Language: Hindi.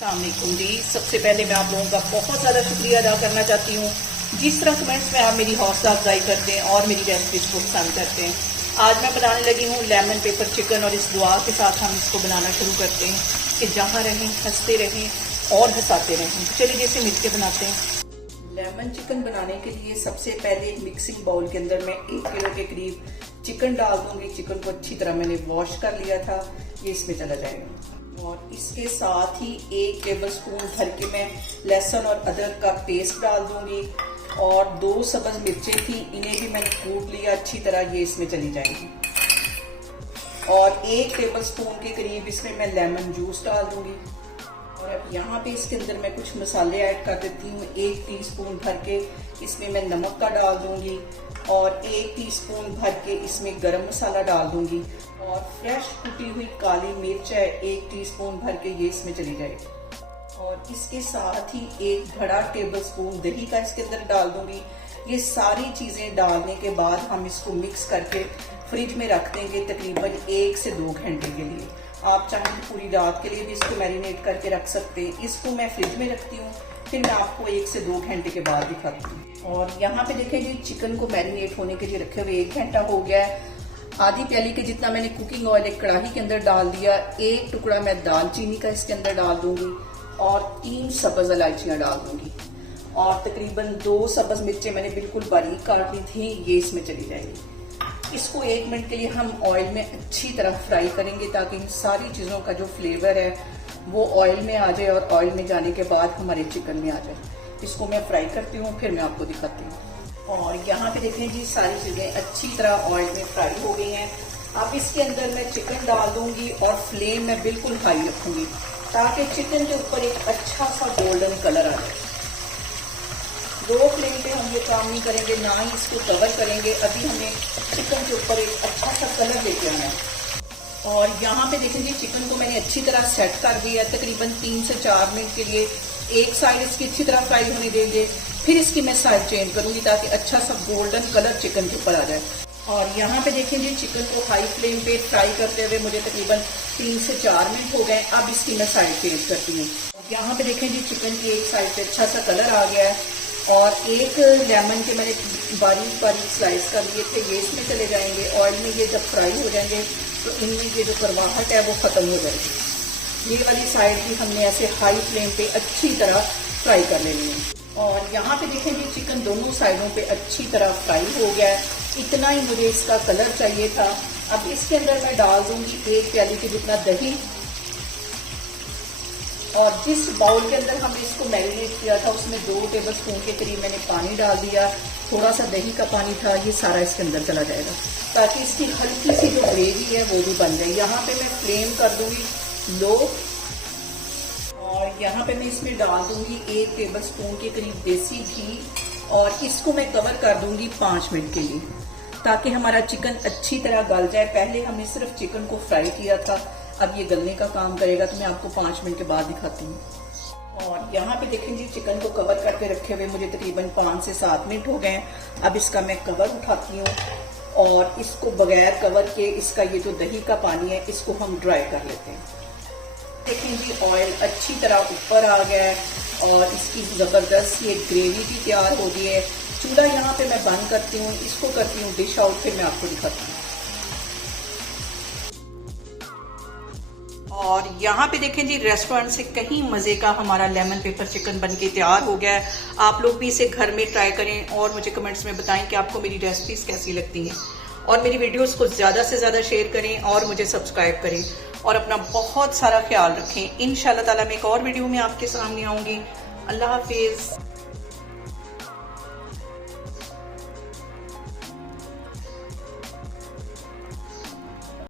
अस्सलामुअलैकुम जी। सबसे पहले मैं आप लोगों का बहुत ज़्यादा शुक्रिया अदा करना चाहती हूँ जिस तरह कमेंट्स में आप मेरी हौसला अफजाई करते हैं और मेरी रेसिपीज को पसंद करते हैं। आज मैं बनाने लगी हूँ लेमन पेपर चिकन और इस दुआ के साथ हम इसको बनाना शुरू करते हैं कि जहाँ रहें हंसते रहें और हंसाते रहें। चलिए जैसे मिलकर बनाते हैं। लेमन चिकन बनाने के लिए सबसे पहले एक मिक्सिंग बाउल के अंदर मैं 1 किलो के करीब चिकन डाल दूंगी। चिकन को अच्छी तरह मैंने वॉश कर लिया था, ये इसमें चला जाएगा। और इसके साथ ही 1 टेबलस्पून भर के मैं लहसुन और अदरक का पेस्ट डाल दूंगी और 2 सब्ज मिर्चें थी, इन्हें भी मैंने कूट लिया अच्छी तरह, ये इसमें चली जाएंगी। और 1 टेबलस्पून के करीब इसमें मैं लेमन जूस डाल दूंगी। और अब यहाँ पे इसके अंदर मैं कुछ मसाले ऐड कर देती हूँ। 1 टीस्पून भर के इसमें मैं नमक का डाल दूंगी और 1 टीस्पून भर के इसमें गरम मसाला डाल दूंगी और फ्रेश कुटी हुई काली मिर्च है 1 टीस्पून भर के, ये इसमें चली जाएगी। और इसके साथ ही 1 बड़ा टेबलस्पून दही का इसके अंदर डाल दूंगी। ये सारी चीजें डालने के बाद हम इसको मिक्स करके फ्रिज में रख देंगे तकरीबन 1 से 2 घंटे के लिए। आप चाहें तो पूरी रात के लिए भी इसको मैरिनेट करके रख सकते हैं। इसको मैं फ्रिज में रखती हूँ, फिर मैं आपको 1 से 2 घंटे के बाद दिखाती हूँ। और यहाँ पे देखें जी, चिकन को मैरिनेट होने के लिए रखे हुए 1 घंटा हो गया है। आधी प्याली के जितना मैंने कुकिंग ऑयल एक कढ़ाई के अंदर डाल दिया। 1 टुकड़ा मैं दालचीनी का इसके अंदर डाल दूंगी और 3 सब्ज इलायचियां डाल दूंगी और तकरीबन 2 सब्ज मिर्चें मैंने बिल्कुल बारीक काट ली थी, ये इसमें चली जाएगी। इसको 1 मिनट के लिए हम ऑयल में अच्छी तरह फ्राई करेंगे ताकि इन सारी चीज़ों का जो फ्लेवर है वो ऑयल में आ जाए और ऑयल में जाने के बाद हमारे चिकन में आ जाए। इसको मैं फ्राई करती हूँ, फिर मैं आपको दिखाती हूँ। और यहाँ पे देखें जी, सारी चीज़ें अच्छी तरह ऑयल में फ्राई हो गई हैं। अब इसके अंदर मैं चिकन डाल दूंगी और फ्लेम मैं बिल्कुल हाई रखूंगी ताकि चिकन के ऊपर एक अच्छा सा गोल्डन कलर आ जाए। लो फ्लेम पे हम ये काम नहीं करेंगे, ना ही इसको कवर करेंगे। अभी हमें चिकन के ऊपर एक अच्छा सा कलर लेके आना है। और यहाँ पे देखेंगे चिकन को मैंने अच्छी तरह सेट कर दिया तकरीबन 3 से 4 मिनट के लिए। एक साइड इसकी अच्छी तरह फ्राई होने देंगे, फिर इसकी मैं साइड चेंज करूंगी ताकि अच्छा सा गोल्डन कलर चिकन के ऊपर आ जाए। और यहाँ पे देखेंगे चिकन को हाई फ्लेम पे फ्राई करते हुए मुझे तकरीबन 3 से 4 मिनट हो गए। अब इसकी मैं साइड चेंज करती हूँ। यहाँ पे देखेंगे चिकन की एक साइड से अच्छा सा कलर आ गया है और 1 लेमन के मैंने बारीक बारीक स्लाइस कर लिए थे, ये इसमें चले जाएंगे। ऑयल में ये जब फ्राई हो जाएंगे तो इनमें ये जो करवाहट है वो खत्म हो जाएगी। ये वाली साइड भी हमने ऐसे हाई फ्लेम पे अच्छी तरह फ्राई कर लेनी है। और यहाँ पे देखें जी, चिकन दोनों साइडों पे अच्छी तरह फ्राई हो गया है। इतना ही मुझे इसका कलर चाहिए था। अब इसके अंदर मैं डाल दूंगी 1 प्याली के जितना दही और जिस बाउल के अंदर हमने इसको मैरिनेट किया था उसमें 2 टेबलस्पून के करीब मैंने पानी डाल दिया। थोड़ा सा दही का पानी था, ये सारा इसके अंदर चला जाएगा ताकि इसकी हल्की सी जो ग्रेवी है वो भी बन जाए। यहाँ पे मैं फ्लेम कर दूंगी लो और यहाँ पे मैं इसमें डाल दूंगी 1 टेबलस्पून के करीब देसी घी और इसको मैं कवर कर दूंगी 5 मिनट के लिए ताकि हमारा चिकन अच्छी तरह गल जाए। पहले हमने सिर्फ चिकन को फ्राई किया था, अब ये गलने का काम करेगा, तो मैं आपको 5 मिनट के बाद दिखाती हूँ। और यहाँ पे देखेंगे चिकन को कवर करके रखे हुए मुझे तकरीबन 5 से 7 मिनट हो गए। अब इसका मैं कवर उठाती हूँ और इसको बगैर कवर के इसका ये जो दही का पानी है इसको हम ड्राई कर लेते हैं। देखें जी, ऑयल अच्छी तरह ऊपर आ गया है और इसकी जबरदस्त ये ग्रेवी भी तैयार हो गई है। चूल्हा यहाँ पे मैं बंद करती हूँ, इसको करती हूँ डिश आउट, फिर मैं आपको दिखाती हूँ। और यहाँ पे देखें जी, रेस्टोरेंट से कहीं मजे का हमारा लेमन पेपर चिकन बनके तैयार हो गया है। आप लोग भी इसे घर में ट्राई करें और मुझे कमेंट्स में बताएं कि आपको मेरी रेसिपीज कैसी लगती हैं। और मेरी वीडियोस को ज़्यादा से ज़्यादा शेयर करें और मुझे सब्सक्राइब करें और अपना बहुत सारा ख्याल रखें। इंशाल्लाह ताला मैं एक और वीडियो में आपके सामने आऊँगी। अल्लाह हाफिज़।